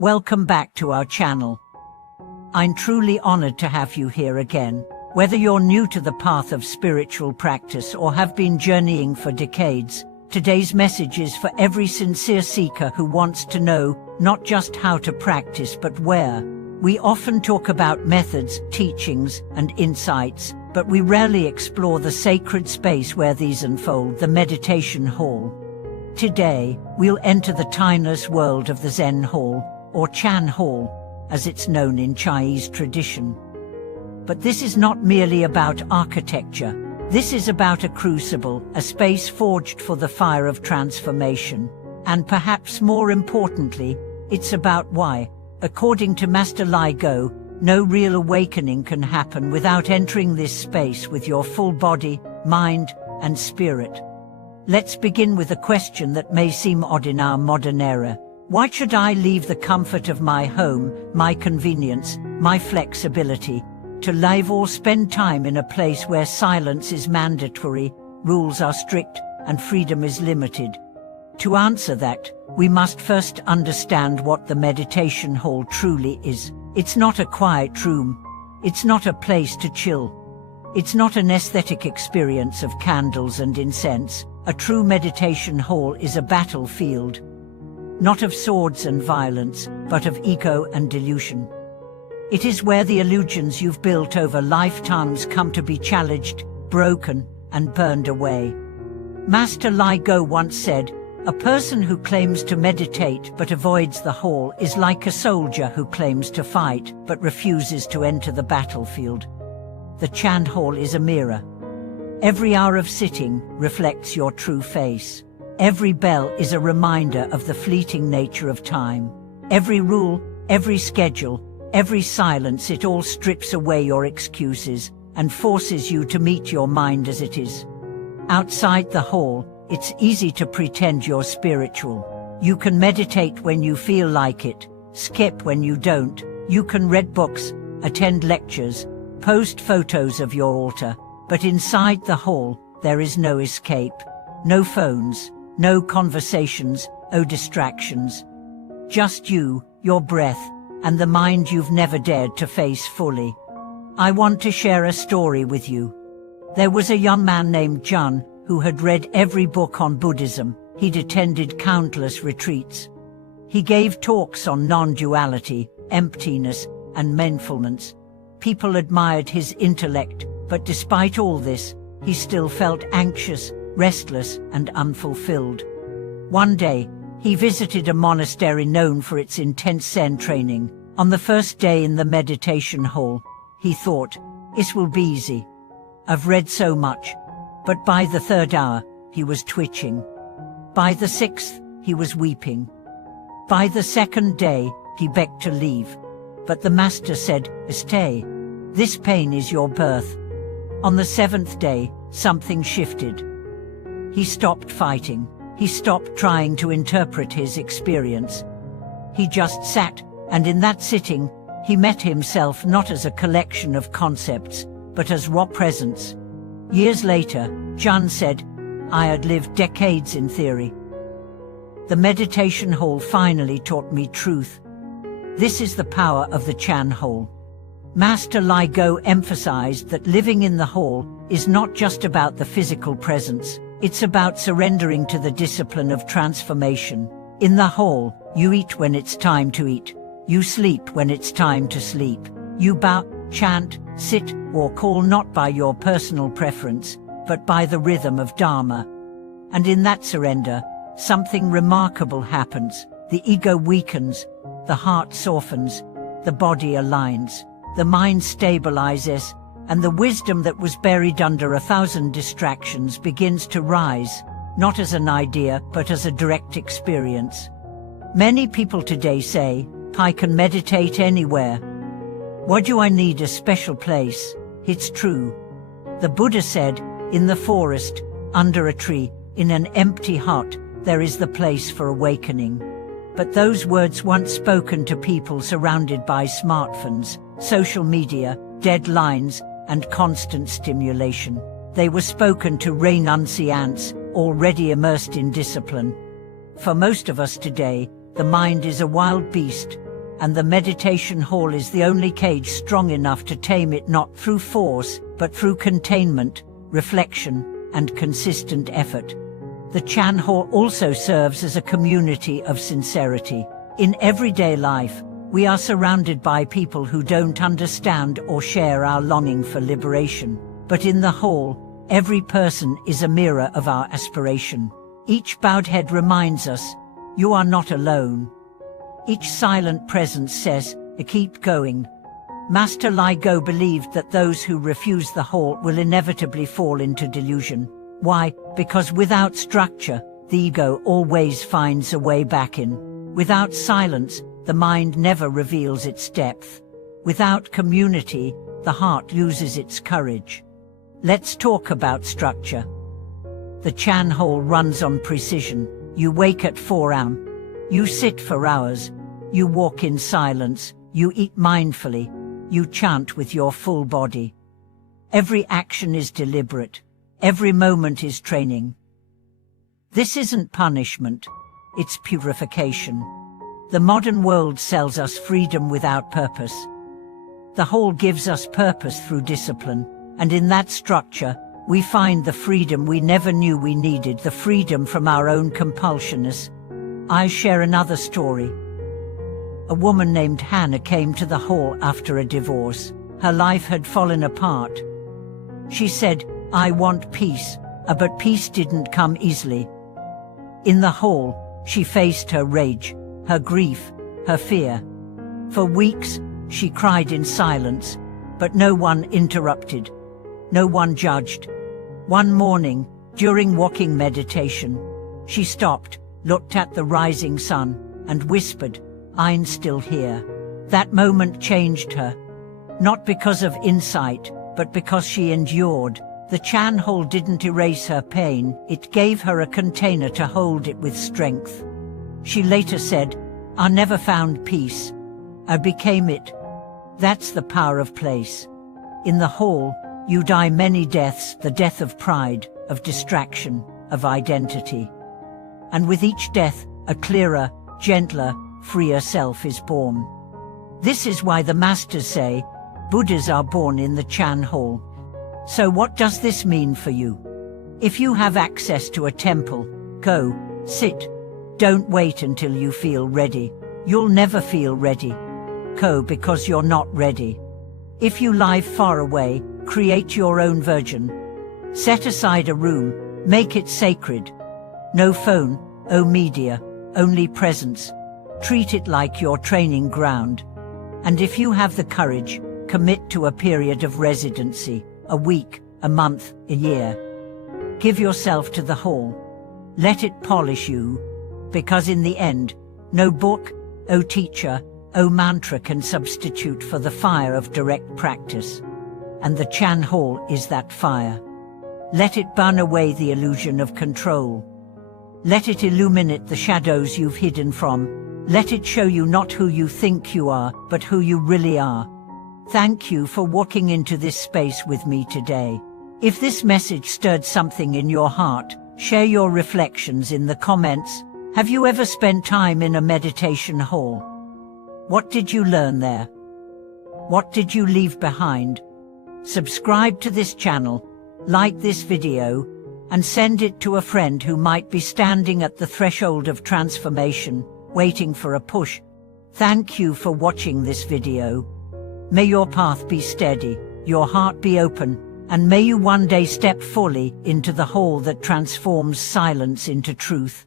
Welcome back to our channel. I'm truly honored to have you here again. Whether you're new to the path of spiritual practice or have been journeying for decades, today's message is for every sincere seeker who wants to know not just how to practice but where. We often talk about methods, teachings, and insights, but we rarely explore the sacred space where these unfold, the meditation hall. Today, we'll enter the timeless world of the Zen hall, or Chan hall, as it's known in Chinese tradition. But this is not merely about architecture. This is about a crucible, a space forged for the fire of transformation. And perhaps more importantly, it's about why. According to Master Laiguo, no real awakening can happen without entering this space with your full body, mind, and spirit. Let's begin with a question that may seem odd in our modern era. Why should I leave the comfort of my home, my convenience, my flexibility, to live or spend time in a place where silence is mandatory, rules are strict, and freedom is limited? To answer that, we must first understand what the meditation hall truly is. It's not a quiet room. It's not a place to chill. It's not an aesthetic experience of candles and incense. A true meditation hall is a battlefield. Not of swords and violence, but of ego and delusion. It is where the illusions you've built over lifetimes come to be challenged, broken, and burned away. Master Laiguo once said, "A person who claims to meditate but avoids the hall is like a soldier who claims to fight but refuses to enter the battlefield." The Chan hall is a mirror. Every hour of sitting reflects your true face. Every bell is a reminder of the fleeting nature of time. Every rule, every schedule, every silence, it all strips away your excuses and forces you to meet your mind as it is. Outside the hall, it's easy to pretend you're spiritual. You can meditate when you feel like it, skip when you don't. You can read books, attend lectures, post photos of your altar, but inside the hall, there is no escape. No phones, no conversations, no distractions. Just you, your breath, and the mind you've never dared to face fully. I want to share a story with you. There was a young man named Jun who had read every book on Buddhism. He'd attended countless retreats. He gave talks on non-duality, emptiness, and mindfulness. People admired his intellect, but despite all this, he still felt anxious, restless, and unfulfilled. One day, he visited a monastery known for its intense Zen training. On the first day in the meditation hall, he thought, "This will be easy. I've read so much." But by the third hour, he was twitching. By the sixth, he was weeping. By the second day, he begged to leave. But the master said, "Stay. This pain is your birth." On the seventh day, something shifted. He stopped fighting. He stopped trying to interpret his experience. He just sat, and in that sitting, he met himself not as a collection of concepts, but as raw presence. Years later, Jun said, "I had lived decades in theory. The meditation hall finally taught me truth." This is the power of the Chan hall. Master Laiguo emphasized that living in the hall is not just about the physical presence. It's about surrendering to the discipline of transformation. In the hall, you eat when it's time to eat. You sleep when it's time to sleep. You bow, chant, sit, or call not by your personal preference, but by the rhythm of Dharma. And in that surrender, something remarkable happens. The ego weakens, the heart softens, the body aligns, the mind stabilizes, and the wisdom that was buried under 1,000 distractions begins to rise, not as an idea, but as a direct experience. Many people today say, "I can meditate anywhere. Why do I need a special place?" It's true. The Buddha said, "In the forest, under a tree, in an empty hut, there is the place for awakening." But those words once spoken to people surrounded by smartphones, social media, deadlines, and constant stimulation. They were spoken to renunciants, already immersed in discipline. For most of us today, the mind is a wild beast, and the meditation hall is the only cage strong enough to tame it, not through force, but through containment, reflection, and consistent effort. The Chan Hall also serves as a community of sincerity. In everyday life, we are surrounded by people who don't understand or share our longing for liberation. But in the hall, every person is a mirror of our aspiration. Each bowed head reminds us, you are not alone. Each silent presence says, keep going. Master Laiguo believed that those who refuse the hall will inevitably fall into delusion. Why? Because without structure, the ego always finds a way back in. Without silence, the mind never reveals its depth. Without community, the heart loses its courage. Let's talk about structure. The Chan Hall runs on precision. You wake at 4 a.m. You sit for hours. You walk in silence. You eat mindfully. You chant with your full body. Every action is deliberate. Every moment is training. This isn't punishment. It's purification. The modern world sells us freedom without purpose. The hall gives us purpose through discipline, and in that structure, we find the freedom we never knew we needed, the freedom from our own compulsionness. I'll share another story. A woman named Hannah came to the hall after a divorce. Her life had fallen apart. She said, I want peace, but peace didn't come easily. In the hall, she faced her rage, her grief, her fear. For weeks, she cried in silence, but no one interrupted. No one judged. One morning, during walking meditation, she stopped, looked at the rising sun, and whispered, I'm still here. That moment changed her. Not because of insight, but because she endured. The Chan Hall didn't erase her pain, it gave her a container to hold it with strength. She later said, I never found peace. I became it. That's the power of place. In the hall, you die many deaths, the death of pride, of distraction, of identity. And with each death, a clearer, gentler, freer self is born. This is why the masters say, Buddhas are born in the Chan Hall. So what does this mean for you? If you have access to a temple, go, sit. Don't wait until you feel ready. You'll never feel ready. Go because you're not ready. If you live far away, create your own version. Set aside a room, make it sacred. No phone, no media, only presence. Treat it like your training ground. And if you have the courage, commit to a period of residency, a week, a month, a year. Give yourself to the hall. Let it polish you, because in the end, no book, no teacher, no mantra can substitute for the fire of direct practice. And the Chan Hall is that fire. Let it burn away the illusion of control. Let it illuminate the shadows you've hidden from. Let it show you not who you think you are, but who you really are. Thank you for walking into this space with me today. If this message stirred something in your heart, share your reflections in the comments. Have you ever spent time in a meditation hall? What did you learn there? What did you leave behind? Subscribe to this channel, like this video, and send it to a friend who might be standing at the threshold of transformation, waiting for a push. Thank you for watching this video. May your path be steady, your heart be open, and may you one day step fully into the hall that transforms silence into truth.